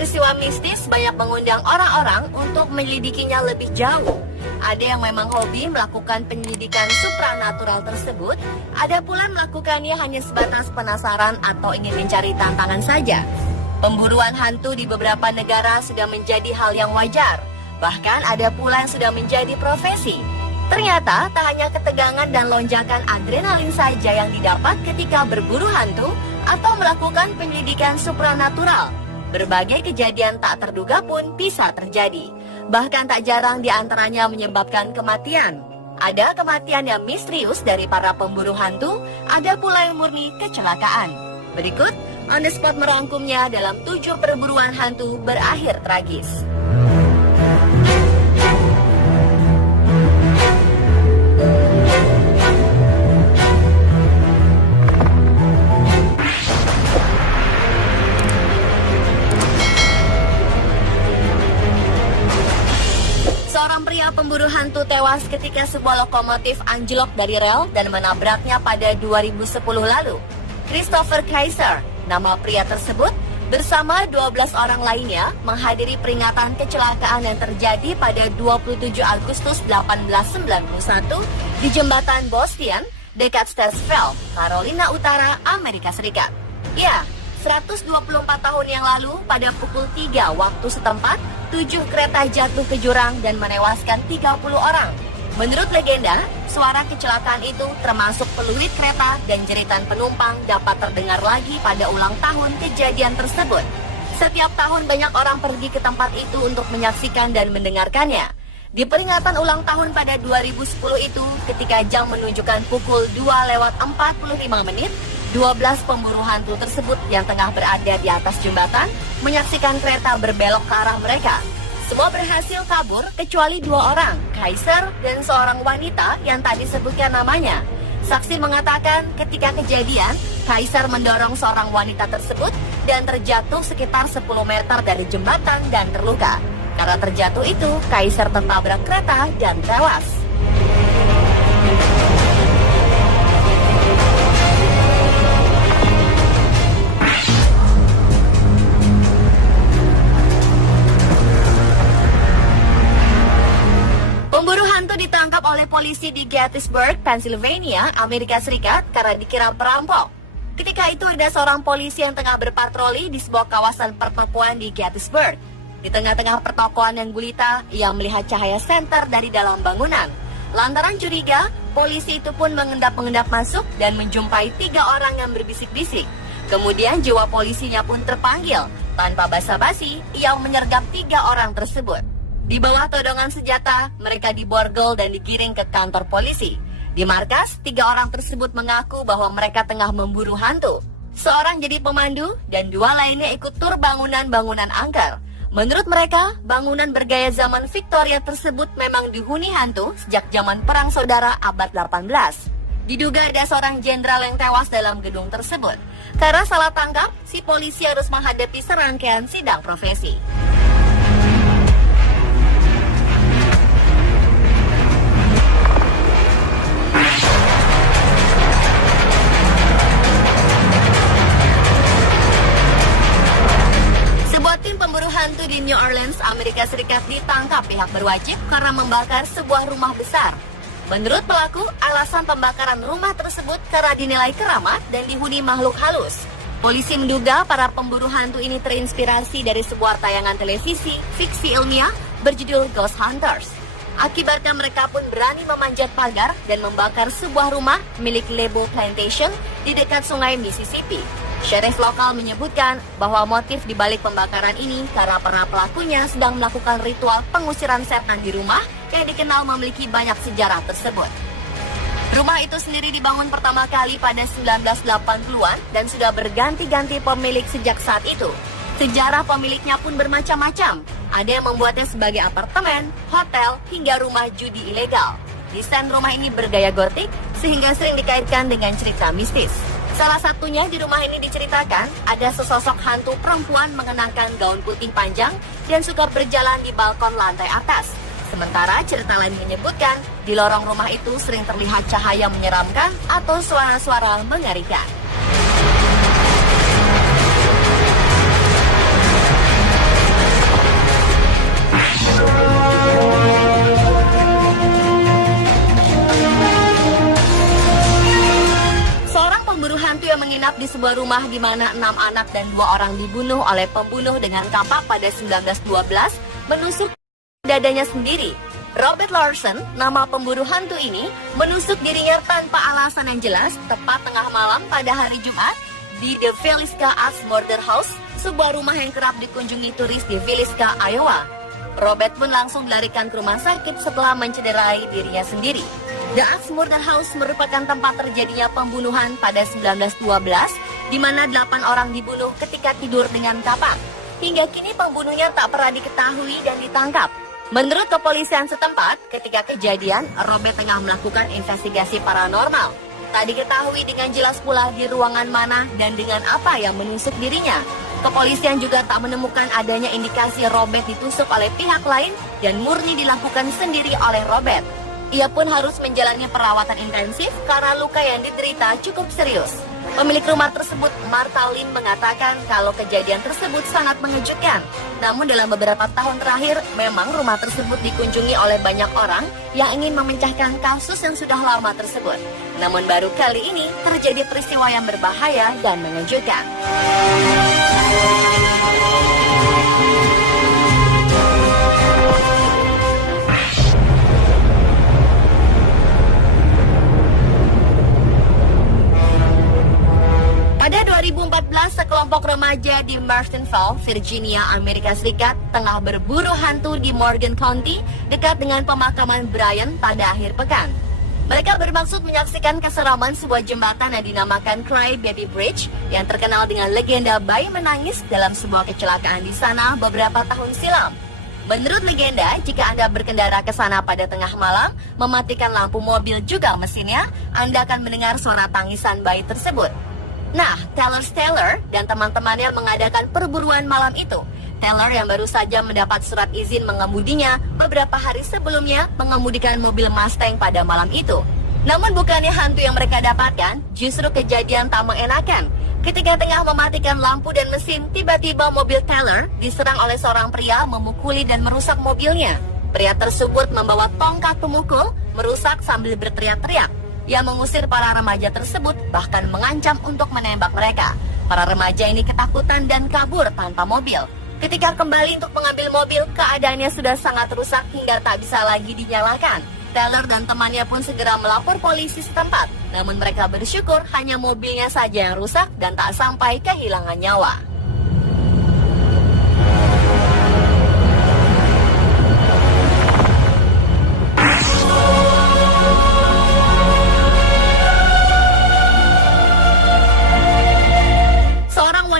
peristiwa mistis banyak mengundang orang-orang untuk menyelidikinya lebih jauh. Ada yang memang hobi melakukan penyelidikan supranatural tersebut, ada pula melakukannya hanya sebatas penasaran atau ingin mencari tantangan saja. Pemburuan hantu di beberapa negara sudah menjadi hal yang wajar, bahkan ada pula yang sudah menjadi profesi. Ternyata tak hanya ketegangan dan lonjakan adrenalin saja yang didapat ketika berburu hantu atau melakukan penyelidikan supranatural. Berbagai kejadian tak terduga pun bisa terjadi. Bahkan tak jarang diantaranya menyebabkan kematian. Ada kematian yang misterius dari para pemburu hantu, ada pula yang murni kecelakaan. Berikut, On The Spot merangkumnya dalam 7 perburuan hantu berakhir tragis. Seorang pria pemburu hantu tewas ketika sebuah lokomotif anjlok dari rel dan menabraknya pada 2010 lalu. Christopher Kaiser, nama pria tersebut, bersama 12 orang lainnya menghadiri peringatan kecelakaan yang terjadi pada 27 Agustus 1891 di jembatan Bostian dekat Stasville, Carolina Utara, Amerika Serikat. Ya, 124 tahun yang lalu pada pukul 3 waktu setempat, 7 kereta jatuh ke jurang dan menewaskan 30 orang. Menurut legenda, suara kecelakaan itu termasuk peluit kereta dan jeritan penumpang dapat terdengar lagi pada ulang tahun kejadian tersebut. Setiap tahun banyak orang pergi ke tempat itu untuk menyaksikan dan mendengarkannya. Di peringatan ulang tahun pada 2010 itu, ketika jam menunjukkan pukul 2:45, 12 pemburu hantu tersebut yang tengah berada di atas jembatan menyaksikan kereta berbelok ke arah mereka. Semua berhasil kabur kecuali 2 orang, Kaiser dan seorang wanita yang tak disebutkan namanya. Saksi mengatakan ketika kejadian, Kaiser mendorong seorang wanita tersebut dan terjatuh sekitar 10 meter dari jembatan dan terluka. Karena terjatuh itu, Kaiser tertabrak kereta dan tewas. Pemburu hantu ditangkap oleh polisi di Gettysburg, Pennsylvania, Amerika Serikat karena dikira perampok. Ketika itu ada seorang polisi yang tengah berpatroli di sebuah kawasan pertokoan di Gettysburg. Di tengah-tengah pertokoan yang gulita, ia melihat cahaya senter dari dalam bangunan. Lantaran curiga, polisi itu pun mengendap-mengendap masuk dan menjumpai 3 orang yang berbisik-bisik. Kemudian jiwa polisinya pun terpanggil. Tanpa basa-basi, ia menyergap 3 orang tersebut. Di bawah todongan senjata, mereka diborgol dan digiring ke kantor polisi. Di markas, 3 orang tersebut mengaku bahwa mereka tengah memburu hantu. Seorang jadi pemandu dan 2 lainnya ikut tur bangunan-bangunan angker. Menurut mereka, bangunan bergaya zaman Victoria tersebut memang dihuni hantu sejak zaman Perang Saudara abad 18. Diduga ada seorang jenderal yang tewas dalam gedung tersebut. Karena salah tangkap, si polisi harus menghadapi serangkaian sidang profesi. Tim pemburu hantu di New Orleans, Amerika Serikat ditangkap pihak berwajib karena membakar sebuah rumah besar. Menurut pelaku, alasan pembakaran rumah tersebut karena dinilai keramat dan dihuni makhluk halus. Polisi menduga para pemburu hantu ini terinspirasi dari sebuah tayangan televisi fiksi ilmiah berjudul Ghost Hunters. Akibatnya mereka pun berani memanjat pagar dan membakar sebuah rumah milik Lebo Plantation di dekat sungai Mississippi. Sheriff lokal menyebutkan bahwa motif di balik pembakaran ini karena para pelakunya sedang melakukan ritual pengusiran setan di rumah yang dikenal memiliki banyak sejarah tersebut. Rumah itu sendiri dibangun pertama kali pada 1980-an dan sudah berganti-ganti pemilik sejak saat itu. Sejarah pemiliknya pun bermacam-macam. Ada yang membuatnya sebagai apartemen, hotel, hingga rumah judi ilegal. Desain rumah ini bergaya gotik sehingga sering dikaitkan dengan cerita mistis. Salah satunya di rumah ini diceritakan ada sesosok hantu perempuan mengenakan gaun putih panjang dan suka berjalan di balkon lantai atas. Sementara cerita lain menyebutkan di lorong rumah itu sering terlihat cahaya menyeramkan atau suara-suara mengerikan. Seorang pemburu hantu yang menginap di sebuah rumah di mana 6 anak dan 2 orang dibunuh oleh pembunuh dengan kapak pada 1912 menusuk dadanya sendiri. Robert Larson, nama pemburu hantu ini, menusuk dirinya tanpa alasan yang jelas tepat tengah malam pada hari Jumat di The Villisca Axe Murder House, sebuah rumah yang kerap dikunjungi turis di Villisca, Iowa. Robert pun langsung dilarikan ke rumah sakit setelah mencederai dirinya sendiri. The Axe Murder House merupakan tempat terjadinya pembunuhan pada 1912, di mana 8 orang dibunuh ketika tidur dengan kapak. Hingga kini pembunuhnya tak pernah diketahui dan ditangkap. Menurut kepolisian setempat, ketika kejadian, Robert tengah melakukan investigasi paranormal. Tak diketahui dengan jelas pula di ruangan mana dan dengan apa yang menusuk dirinya. Kepolisian juga tak menemukan adanya indikasi Robert ditusuk oleh pihak lain dan murni dilakukan sendiri oleh Robert. Ia pun harus menjalani perawatan intensif karena luka yang diderita cukup serius. Pemilik rumah tersebut, Martha Lynn, mengatakan kalau kejadian tersebut sangat mengejutkan. Namun dalam beberapa tahun terakhir, memang rumah tersebut dikunjungi oleh banyak orang yang ingin memecahkan kasus yang sudah lama tersebut. Namun baru kali ini terjadi peristiwa yang berbahaya dan mengejutkan. Pada 2014, sekelompok remaja di Martinsville, Virginia, Amerika Serikat, tengah berburu hantu di Morgan County, dekat dengan pemakaman Brian pada akhir pekan. Mereka bermaksud menyaksikan keseraman sebuah jembatan yang dinamakan Cry Baby Bridge, yang terkenal dengan legenda bayi menangis dalam sebuah kecelakaan di sana beberapa tahun silam. Menurut legenda, jika Anda berkendara ke sana pada tengah malam, mematikan lampu mobil juga mesinnya, Anda akan mendengar suara tangisan bayi tersebut. Nah, Taylor dan teman-temannya mengadakan perburuan malam itu. Taylor yang baru saja mendapat surat izin mengemudinya beberapa hari sebelumnya mengemudikan mobil Mustang pada malam itu. Namun bukannya hantu yang mereka dapatkan, justru kejadian tak mengenakan. Ketika tengah mematikan lampu dan mesin, tiba-tiba mobil Taylor diserang oleh seorang pria memukuli dan merusak mobilnya. Pria tersebut membawa tongkat pemukul, merusak sambil berteriak-teriak. Ia mengusir para remaja tersebut, bahkan mengancam untuk menembak mereka. Para remaja ini ketakutan dan kabur tanpa mobil. Ketika kembali untuk mengambil mobil, keadaannya sudah sangat rusak hingga tak bisa lagi dinyalakan. Taylor dan temannya pun segera melapor polisi setempat. Namun mereka bersyukur hanya mobilnya saja yang rusak dan tak sampai kehilangan nyawa.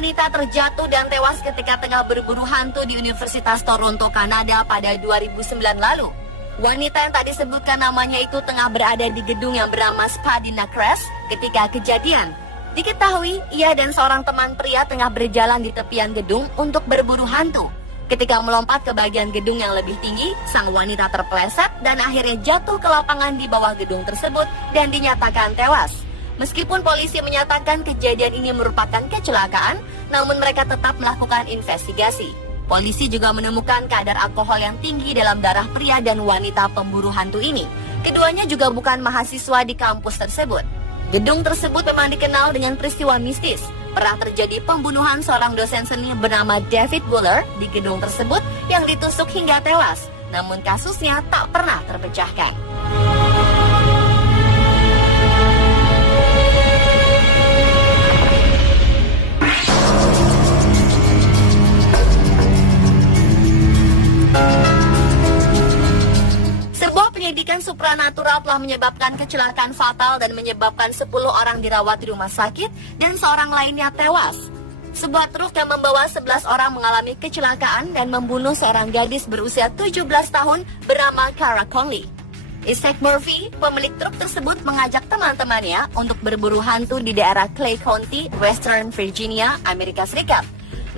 Wanita terjatuh dan tewas ketika tengah berburu hantu di Universitas Toronto, Kanada pada 2009 lalu. Wanita yang tak disebutkan namanya itu tengah berada di gedung yang bernama Spadina Crest ketika kejadian. Diketahui, ia dan seorang teman pria tengah berjalan di tepian gedung untuk berburu hantu. Ketika melompat ke bagian gedung yang lebih tinggi, sang wanita terpeleset dan akhirnya jatuh ke lapangan di bawah gedung tersebut dan dinyatakan tewas. Meskipun polisi menyatakan kejadian ini merupakan kecelakaan, namun mereka tetap melakukan investigasi. Polisi juga menemukan kadar alkohol yang tinggi dalam darah pria dan wanita pemburu hantu ini. Keduanya juga bukan mahasiswa di kampus tersebut. Gedung tersebut memang dikenal dengan peristiwa mistis. Pernah terjadi pembunuhan seorang dosen seni bernama David Buller di gedung tersebut yang ditusuk hingga tewas. Namun kasusnya tak pernah terpecahkan. Sebuah penyelidikan supranatural telah menyebabkan kecelakaan fatal dan menyebabkan 10 orang dirawat di rumah sakit dan seorang lainnya tewas. Sebuah truk yang membawa 11 orang mengalami kecelakaan dan membunuh seorang gadis berusia 17 tahun bernama Cara Conley. Isaac Murphy, pemilik truk tersebut, mengajak teman-temannya untuk berburu hantu di daerah Clay County, Western Virginia, Amerika Serikat.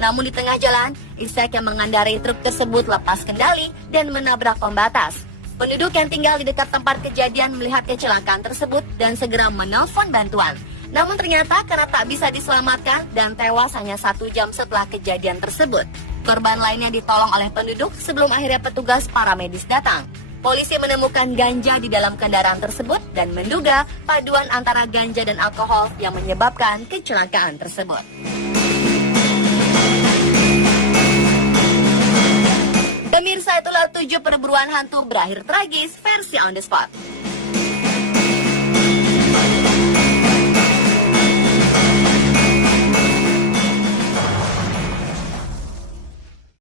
Namun di tengah jalan, Isaac yang mengendarai truk tersebut lepas kendali dan menabrak pembatas. Penduduk yang tinggal di dekat tempat kejadian melihat kecelakaan tersebut dan segera menelpon bantuan. Namun ternyata karena tak bisa diselamatkan dan tewas hanya 1 jam setelah kejadian tersebut. Korban lainnya ditolong oleh penduduk sebelum akhirnya petugas paramedis datang. Polisi menemukan ganja di dalam kendaraan tersebut dan menduga paduan antara ganja dan alkohol yang menyebabkan kecelakaan tersebut. Pemirsa, itulah 7 perburuan hantu berakhir tragis versi On The Spot.